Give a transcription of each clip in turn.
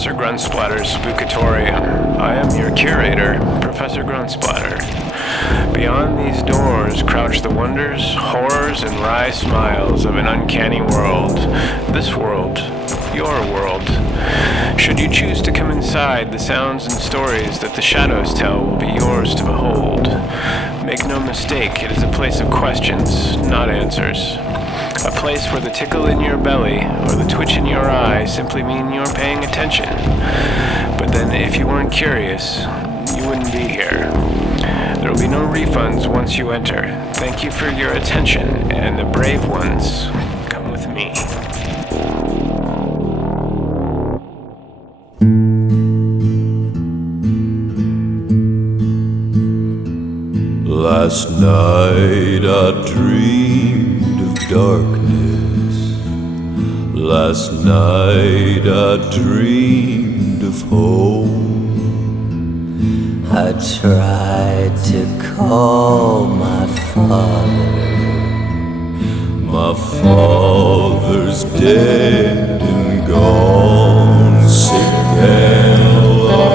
Professor Grunsplatter's Spookatorium. I am your curator, Professor Gruntsplatter. Beyond these doors crouch the wonders, horrors, and wry smiles of an uncanny world. This world, your world. Should you choose to come inside, the sounds and stories that the shadows tell will be yours to behold. Make no mistake, it is a place of questions, not answers. A place where the tickle in your belly or the twitch in your eye simply mean you're paying attention. But then if you weren't curious, you wouldn't be here. There will be no refunds once you enter. Thank you for your attention, and the brave ones, come with me. Last night I dreamed of darkness. Last night I dreamed of home. I tried to call my father. My father's dead and gone, sick and alone.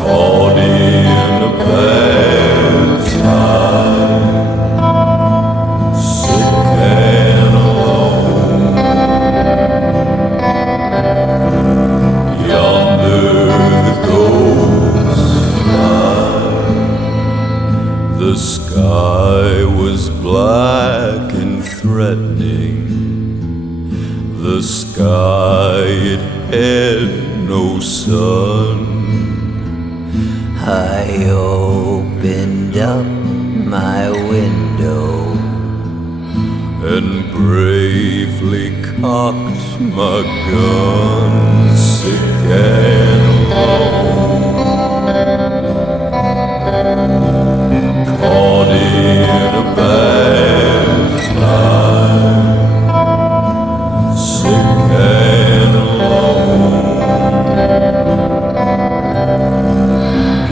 Caught in a bad time, sick and alone. Yonder the ghosts fly. The sky was black and threatening. The sky, it had no sun. I opened up my window and bravely cocked my gun, sick and alone. Caught in a bad time, sick and alone.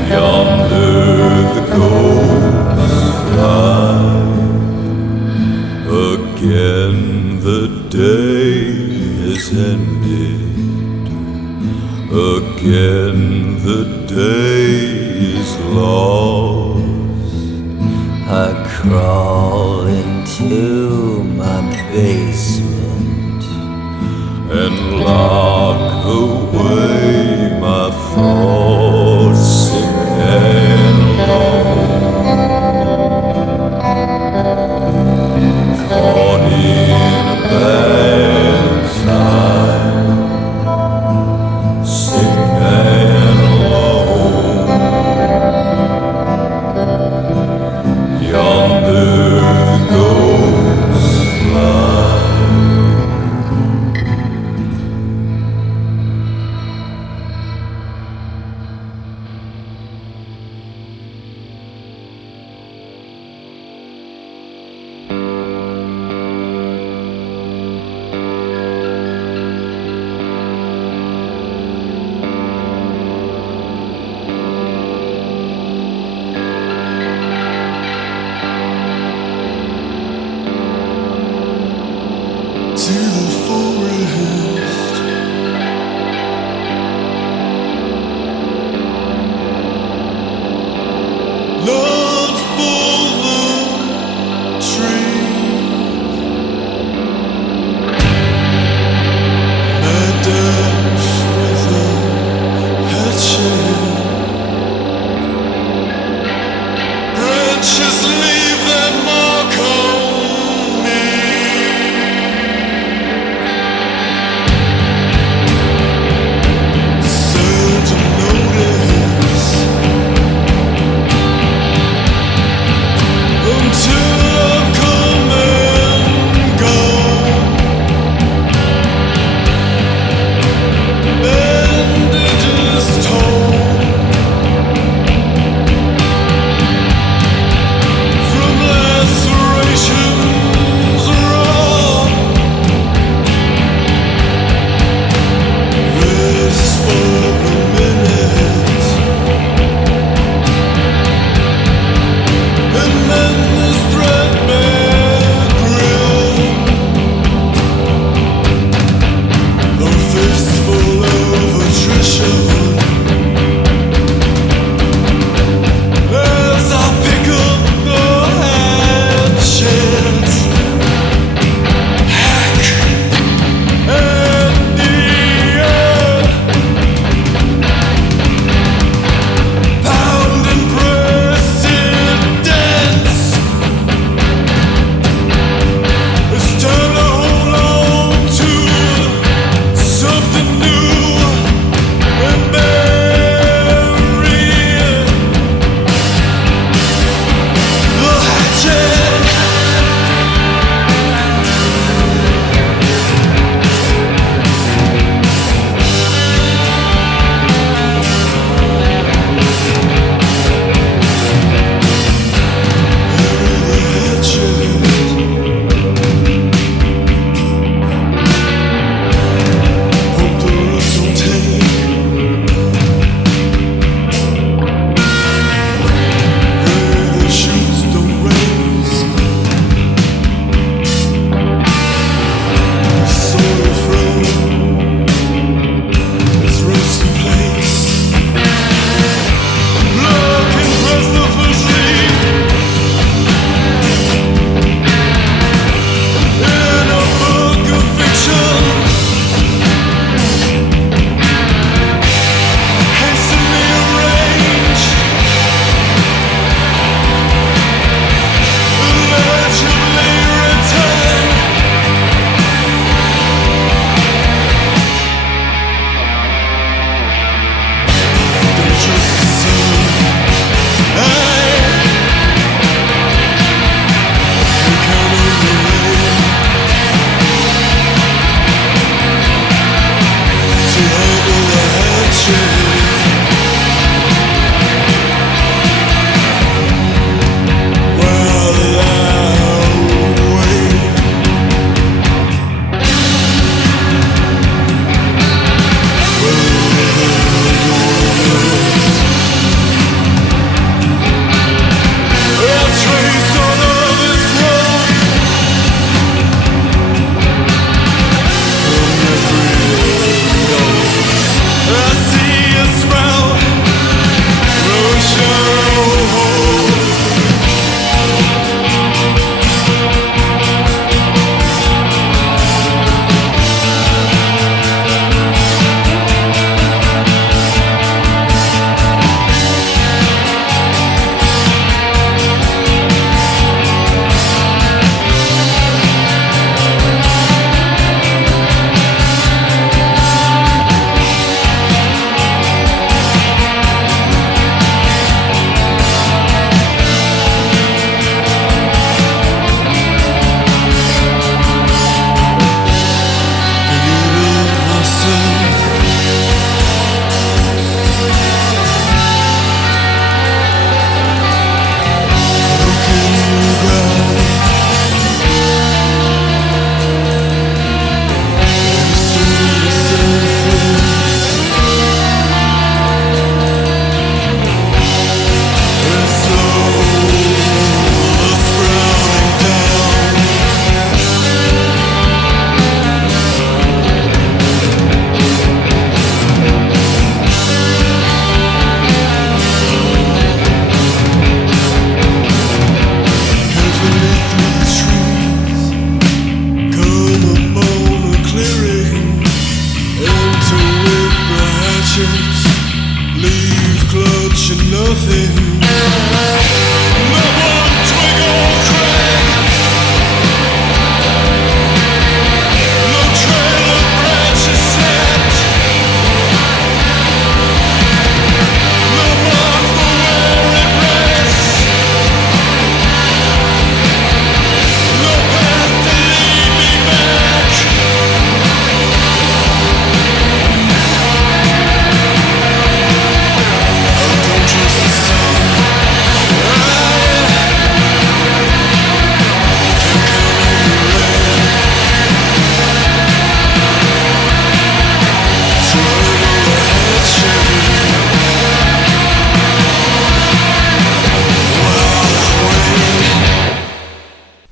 Yonder the ghosts fly. Again the day is ended. Again the day is lost. I crawl into my basement and lock away my thoughts, sick and alone. Caught in a bad time, sick and alone. Yonder the ghosts fly. To the forest, not for the trees. I dash with a hatchet. Branches leave their mark on me.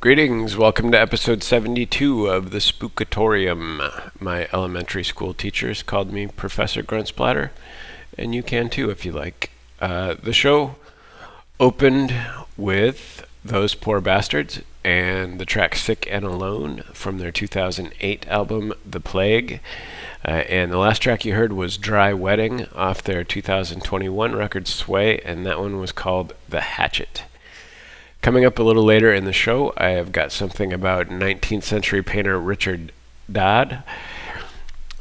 Greetings, welcome to episode 72 of the Spookatorium. My elementary school teachers called me Professor Gruntsplatter, and you can too if you like. The show opened with Those Poor Bastards and the track Sick and Alone from their 2008 album The Plague. And the last track you heard was Dry Wedding off their 2021 record Sway, and that one was called The Hatchet. Coming up a little later in the show, I have got something about 19th century painter Richard Dadd,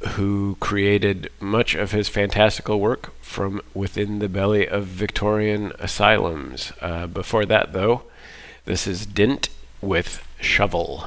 who created much of his fantastical work from within the belly of Victorian asylums. Before that, though, this is DiNT with Shovel.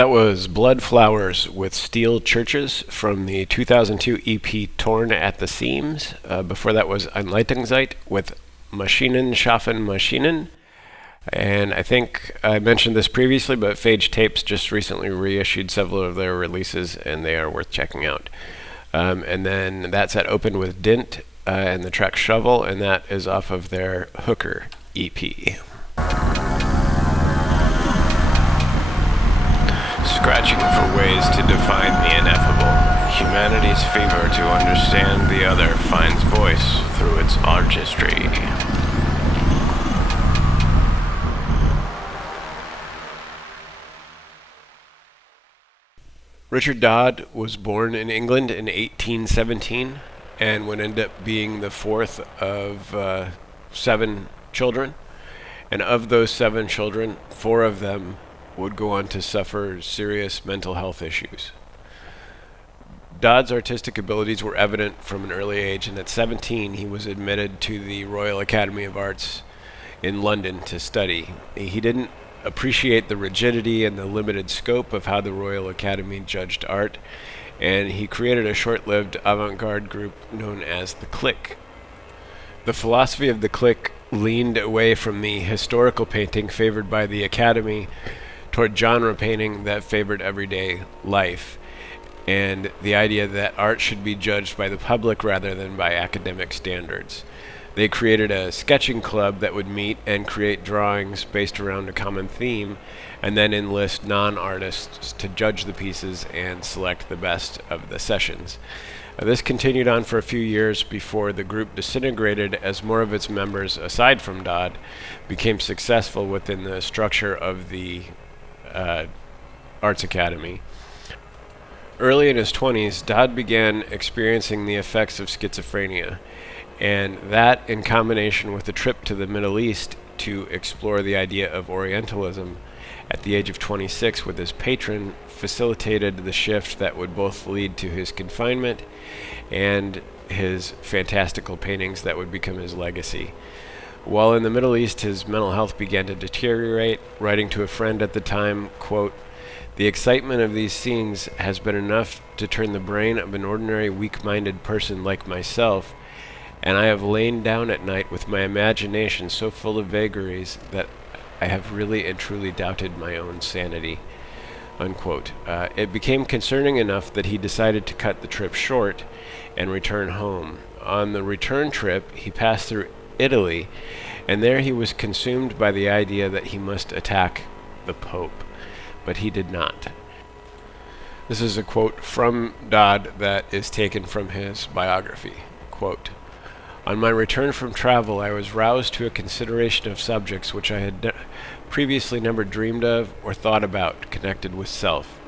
That was Bloodflowers with Steel Churches from the 2002 EP Torn at the Seams. Before that was Einleitungszeit with Maschinen schaffen Maschinen. And I think I mentioned this previously, but Phage Tapes just recently reissued several of their releases, and they are worth checking out. And then that set opened with DiNT and the track Shovel, and that is off of their Hooker EP. Scratching for ways to define the ineffable, humanity's fever to understand the other finds voice through its artistry. Richard Dadd was born in England in 1817 and would end up being the fourth of 7 children. And of those 7 children, 4 of them would go on to suffer serious mental health issues. Dadd's artistic abilities were evident from an early age, and at 17 he was admitted to the Royal Academy of Arts in London to study. He didn't appreciate the rigidity and the limited scope of how the Royal Academy judged art, and he created a short-lived avant-garde group known as the Klinik. The philosophy of the Klinik leaned away from the historical painting favored by the Academy toward genre painting that favored everyday life, and the idea that art should be judged by the public rather than by academic standards. They created a sketching club that would meet and create drawings based around a common theme, and then enlist non-artists to judge the pieces and select the best of the sessions. This continued on for a few years before the group disintegrated as more of its members, aside from Dadd, became successful within the structure of the Arts Academy. Early in his 20s, Dadd began experiencing the effects of schizophrenia, and that, in combination with a trip to the Middle East to explore the idea of Orientalism at the age of 26 with his patron, facilitated the shift that would both lead to his confinement and his fantastical paintings that would become his legacy. While in the Middle East, his mental health began to deteriorate, writing to a friend at the time, quote, "The excitement of these scenes has been enough to turn the brain of an ordinary weak-minded person like myself, and I have lain down at night with my imagination so full of vagaries that I have really and truly doubted my own sanity." Unquote. It became concerning enough that he decided to cut the trip short and return home. On the return trip, he passed through Italy, and there he was consumed by the idea that he must attack the Pope, but he did not. This is a quote from Dadd that is taken from his biography. Quote, "On my return from travel, I was roused to a consideration of subjects which I had previously never dreamed of or thought about connected with self,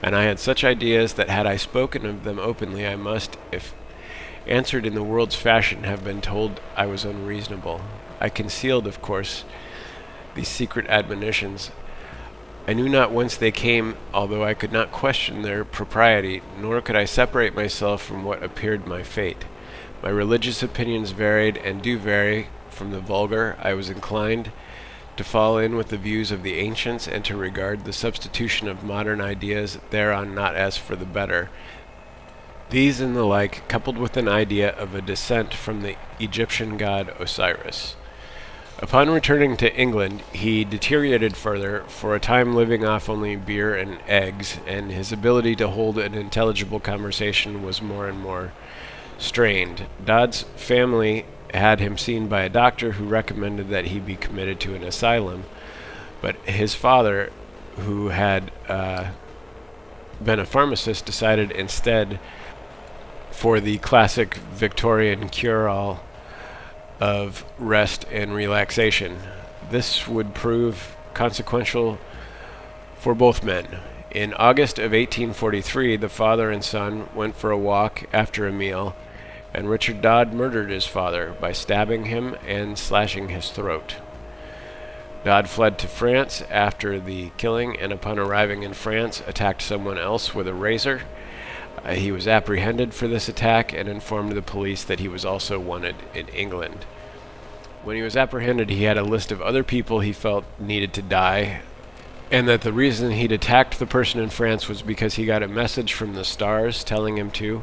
and I had such ideas that had I spoken of them openly, I must, if answered in the world's fashion, have been told I was unreasonable. I concealed, of course, these secret admonitions. I knew not whence they came, although I could not question their propriety, nor could I separate myself from what appeared my fate. My religious opinions varied, and do vary, from the vulgar. I was inclined to fall in with the views of the ancients, and to regard the substitution of modern ideas thereon not as for the better. These and the like, coupled with an idea of a descent from the Egyptian god Osiris. Upon returning to England, he deteriorated further, for a time living off only beer and eggs, and his ability to hold an intelligible conversation was more and more strained. Dadd's family had him seen by a doctor who recommended that he be committed to an asylum, but his father, who had been a pharmacist, decided instead for the classic Victorian cure-all of rest and relaxation. This would prove consequential for both men. In August of 1843, the father and son went for a walk after a meal, and Richard Dadd murdered his father by stabbing him and slashing his throat. Dadd fled to France after the killing, and upon arriving in France, attacked someone else with a razor. He was apprehended for this attack and informed the police that he was also wanted in England. When he was apprehended, he had a list of other people he felt needed to die, and that the reason he'd attacked the person in France was because he got a message from the stars telling him to,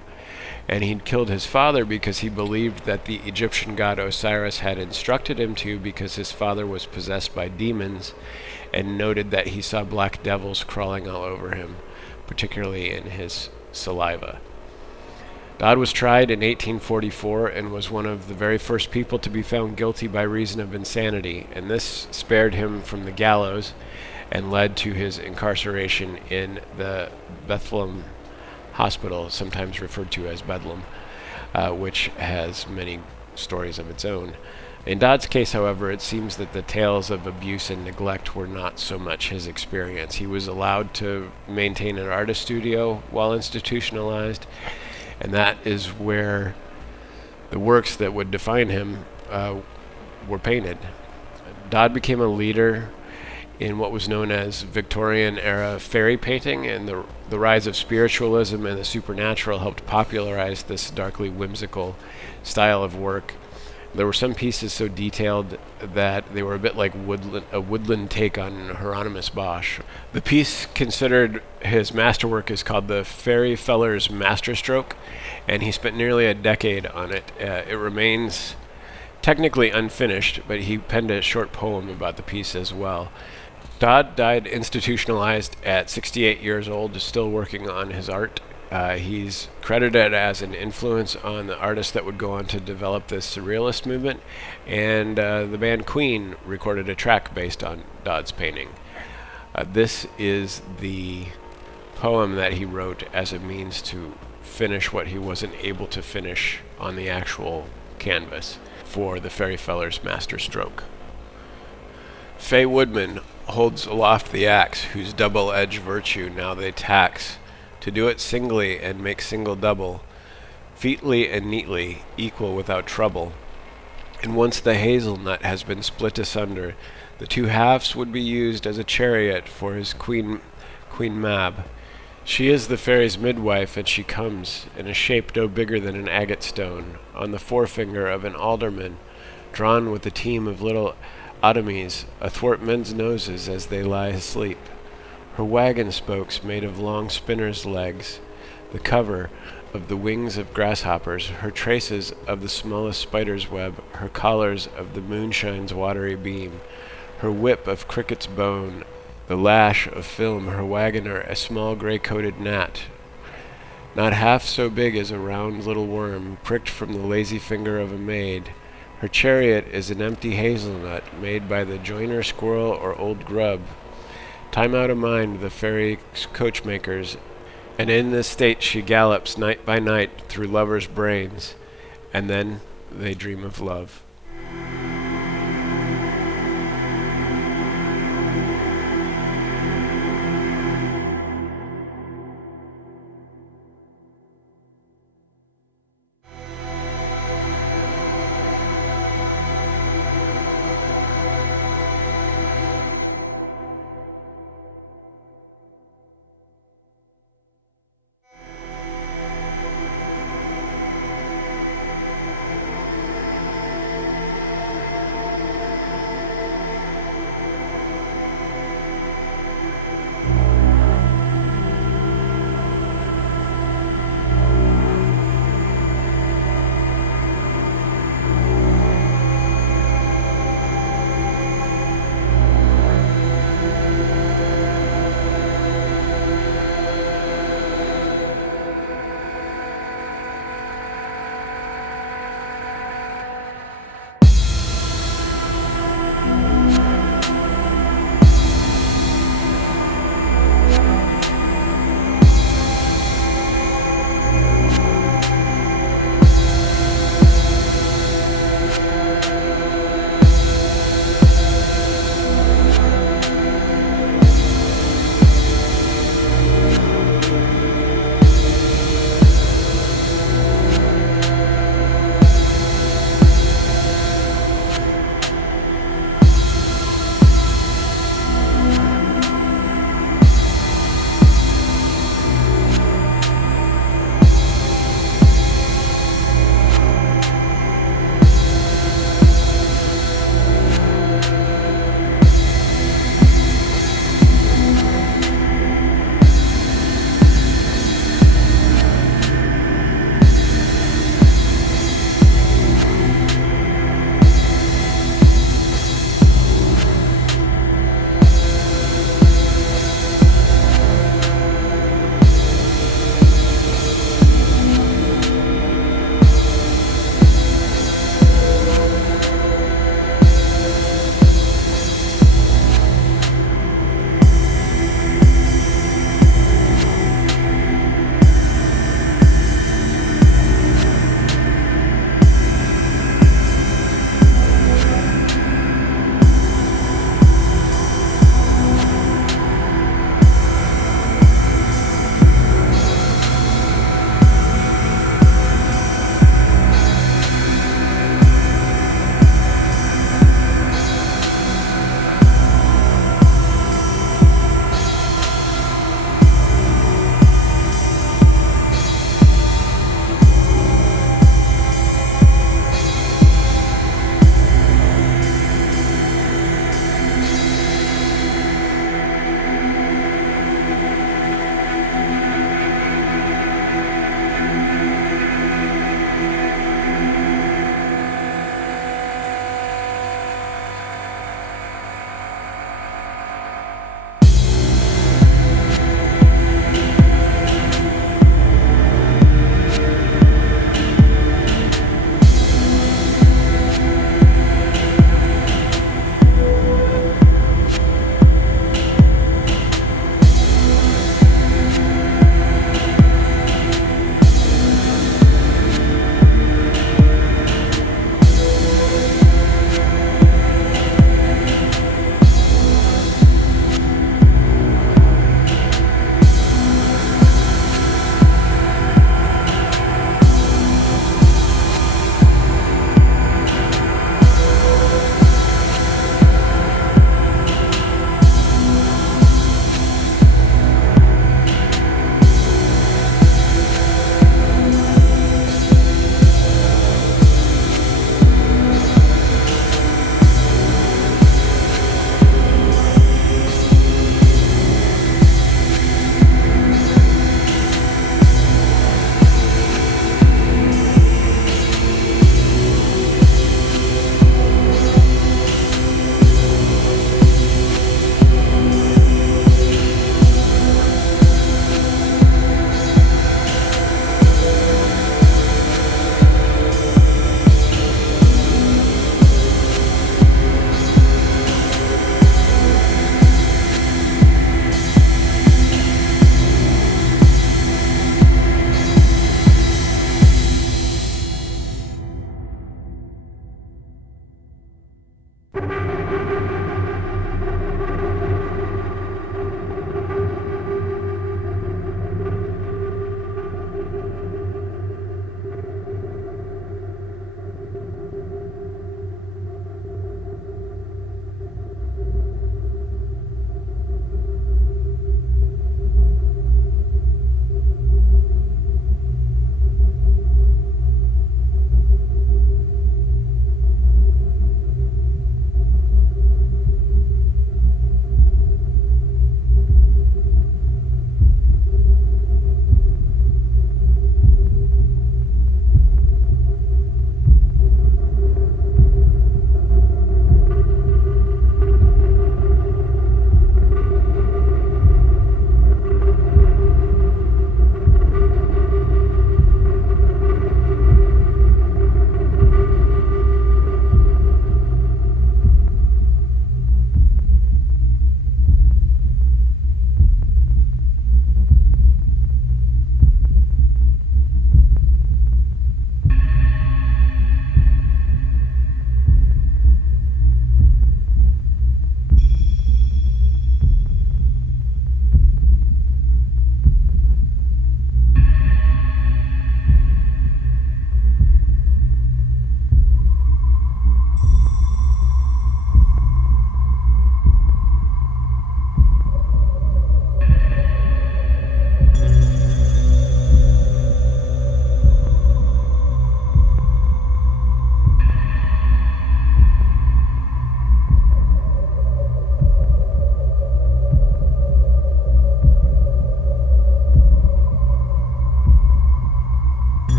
and he'd killed his father because he believed that the Egyptian god Osiris had instructed him to because his father was possessed by demons, and noted that he saw black devils crawling all over him, particularly in his saliva. Dadd was tried in 1844 and was one of the very first people to be found guilty by reason of insanity, and this spared him from the gallows and led to his incarceration in the Bethlehem Hospital, sometimes referred to as Bedlam, which has many stories of its own. In Dadd's case, however, it seems that the tales of abuse and neglect were not so much his experience. He was allowed to maintain an artist studio while institutionalized, and that is where the works that would define him were painted. Dadd became a leader in what was known as Victorian-era fairy painting, and the rise of spiritualism and the supernatural helped popularize this darkly whimsical style of work. There were some pieces so detailed that they were a bit like a woodland take on Hieronymus Bosch. The piece considered his masterwork is called the Fairy Feller's Masterstroke, and he spent nearly a decade on it. It remains technically unfinished, but he penned a short poem about the piece as well. Dadd died institutionalized at 68 years old, still working on his art. He's credited as an influence on the artists that would go on to develop the Surrealist movement, and the band Queen recorded a track based on Dadd's painting. This is the poem that he wrote as a means to finish what he wasn't able to finish on the actual canvas for the Fairy Feller's Masterstroke. Fay Woodman holds aloft the axe, whose double-edged virtue now they tax, to do it singly and make single double, featly and neatly, equal without trouble. And once the hazelnut has been split asunder, the two halves would be used as a chariot for his Queen Mab. She is the fairy's midwife, and she comes in a shape no bigger than an agate stone, on the forefinger of an alderman, drawn with a team of little automies athwart men's noses as they lie asleep. Her wagon spokes made of long spinner's legs, the cover of the wings of grasshoppers, her traces of the smallest spider's web, her collars of the moonshine's watery beam, her whip of cricket's bone, the lash of film, her wagoner a small gray-coated gnat, not half so big as a round little worm, pricked from the lazy finger of a maid. Her chariot is an empty hazelnut made by the joiner squirrel or old grub. Time out of mind the fairy coachmakers, and in this state she gallops night by night through lovers' brains, and then they dream of love.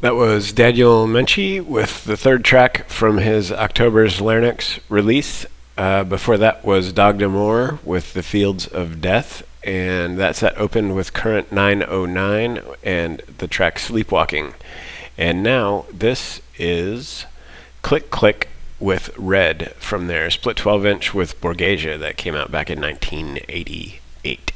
That was Daniel Menche with the third track from his October's Larynx release. Before that was Dagda Mor with The Fields of Death, and that set opened with Current 909 and the track Sleepwalking. And now this is Click Click with Red from their split 12-inch with Borgesia that came out back in 1988.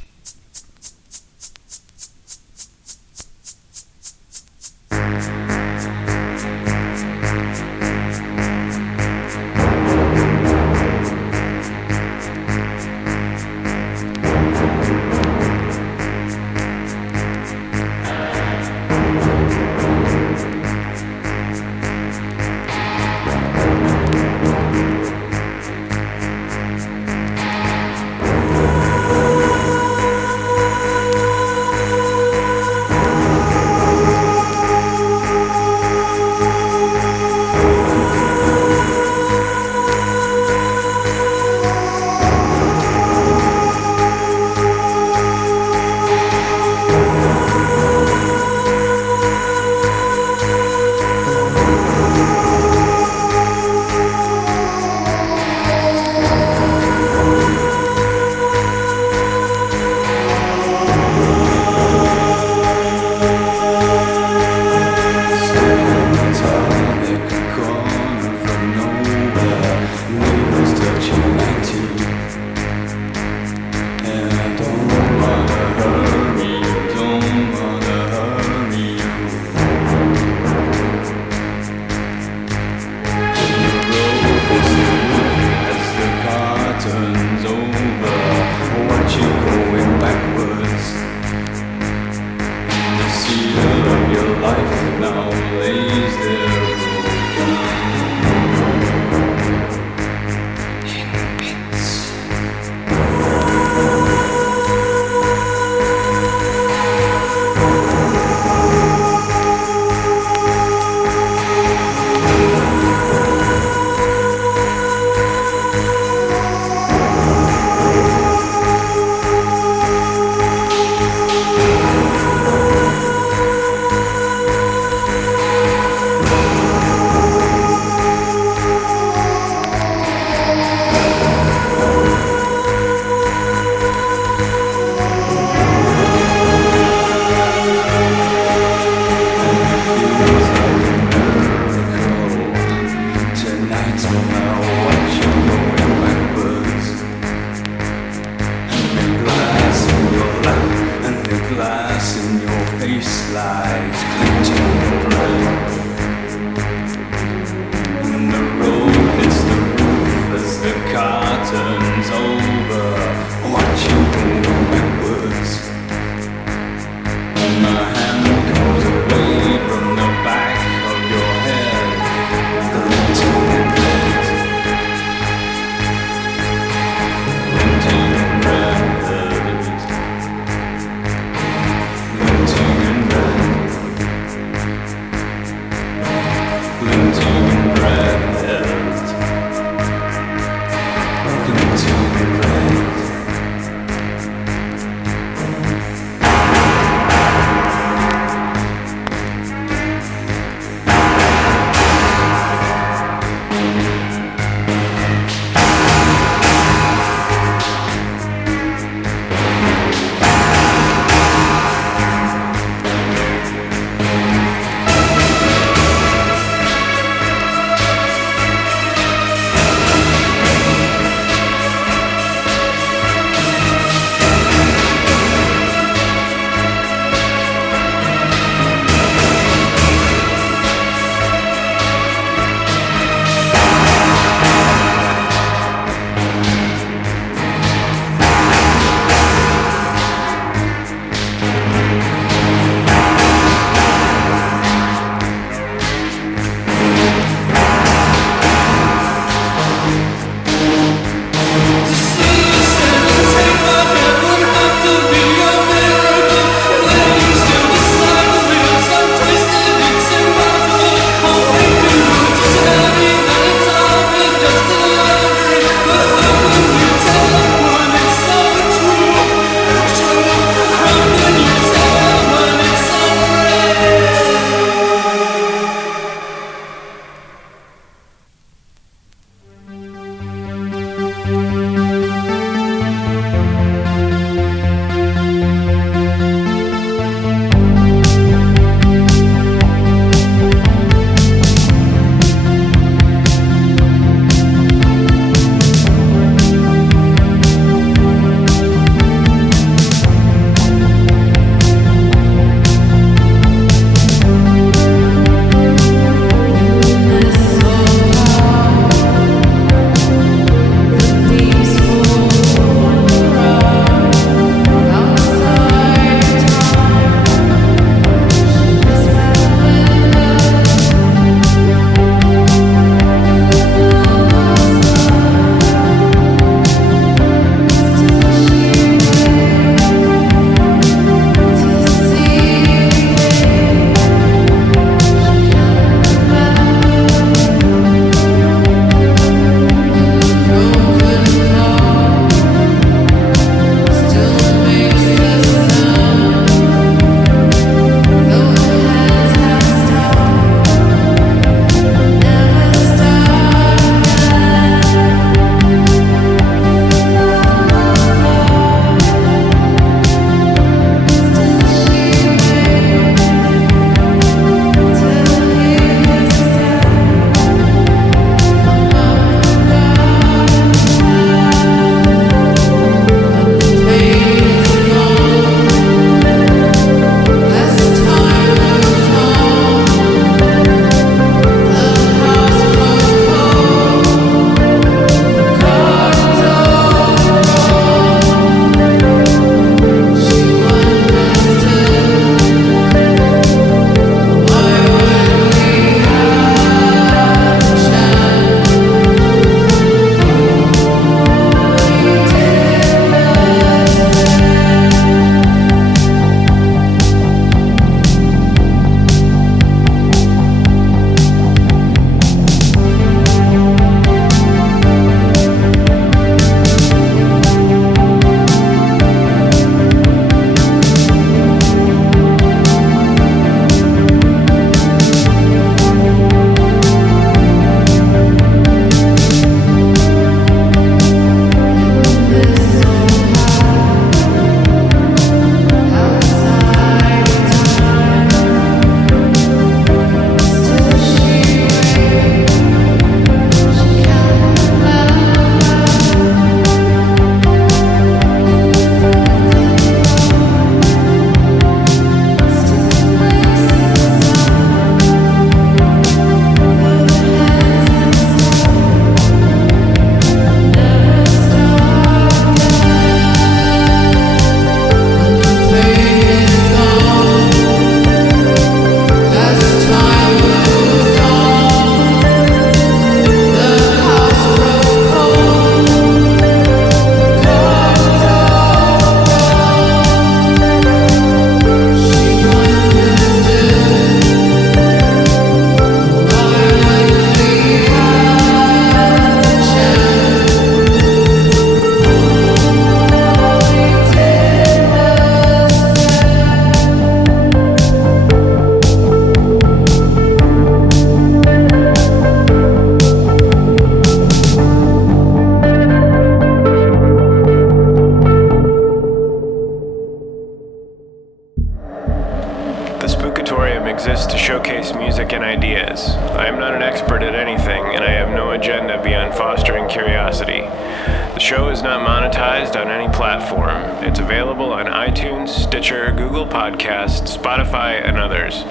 and ideas. I am not an expert at anything, and I have no agenda beyond fostering curiosity. The show is not monetized on any platform. It's available on iTunes, Stitcher, Google Podcasts, Spotify, and others.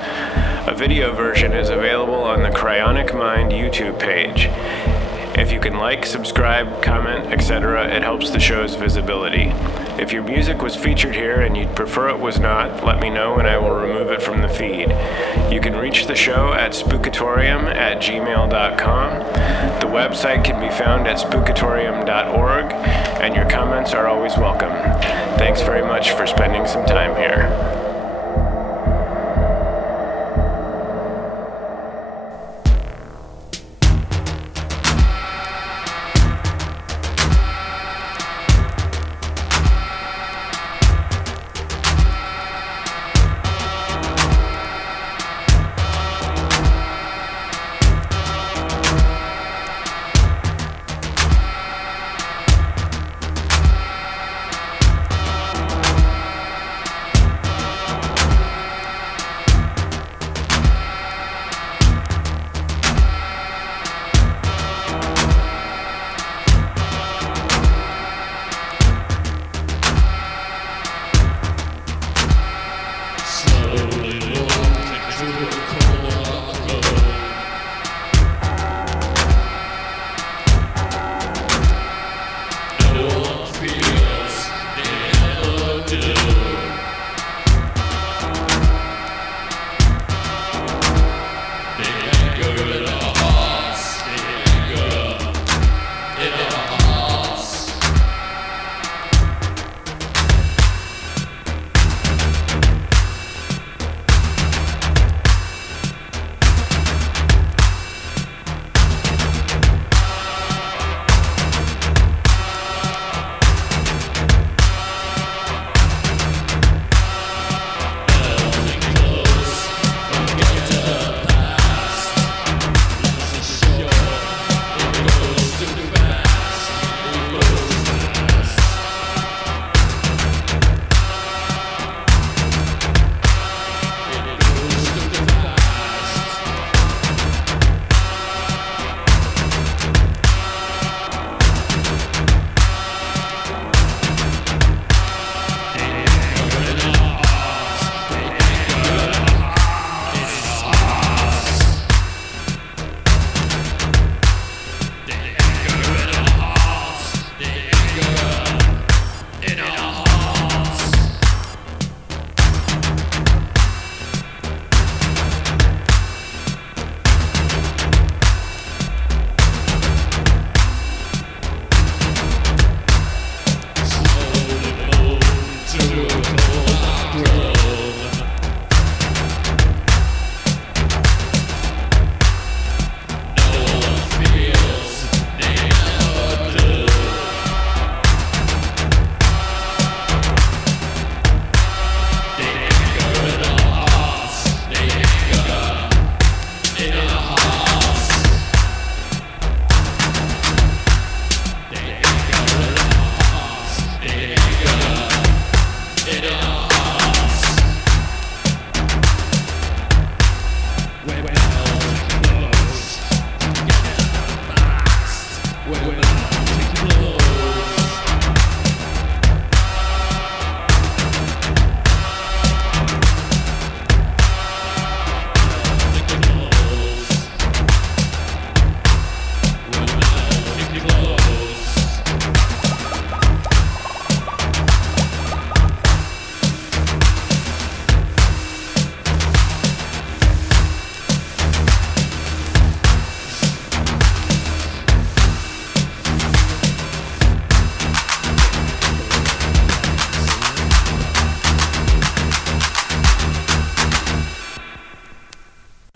A video version is available on the Cryonic Mind YouTube page. If you can like, subscribe, comment, etc., it helps the show's visibility. If your music was featured here and you'd prefer it was not, let me know and I will remove it from the feed. You can reach the show at spookatorium@gmail.com. The website can be found at spookatorium.org, and your comments are always welcome. Thanks very much for spending some time here.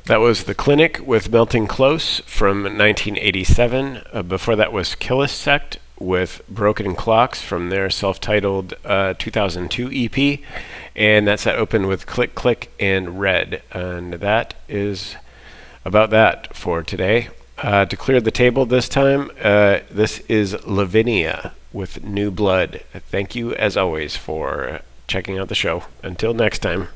That was The Klinik with Melting Close from 1987. Before that was Khylst Sect with Broken Clocks from their self-titled 2002 EP. And that's that opened with Click Click and Red. And that is about that for today. To clear the table this time, this is Lavinia with New Blood. Thank you as always for checking out the show. Until next time.